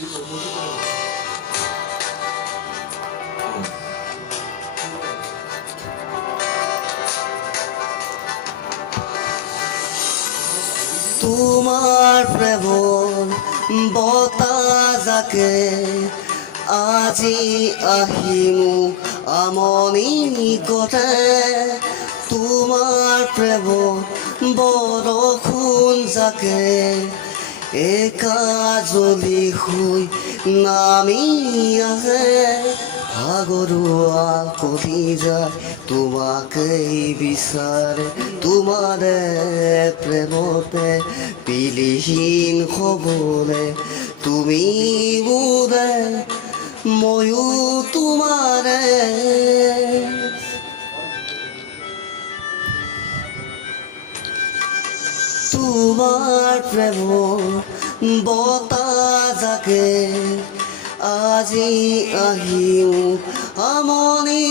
তোমাৰ প্ৰেম বতাজাকে আজি আহিমু আমনি গতে তোমাৰ প্ৰেম বৰষুণ যাকে একা জ্বলি হৈ নামি আহে ভাগৰুৱা কলিজাই তোমাকেই বিচাৰে তোমাৰে প্ৰেমতে বিলীহীন হ'বলে তুমি মোৰে ময়ো তোমাৰে তোমাৰ প্ৰেম বতাজাকে আজি আহিও আমনি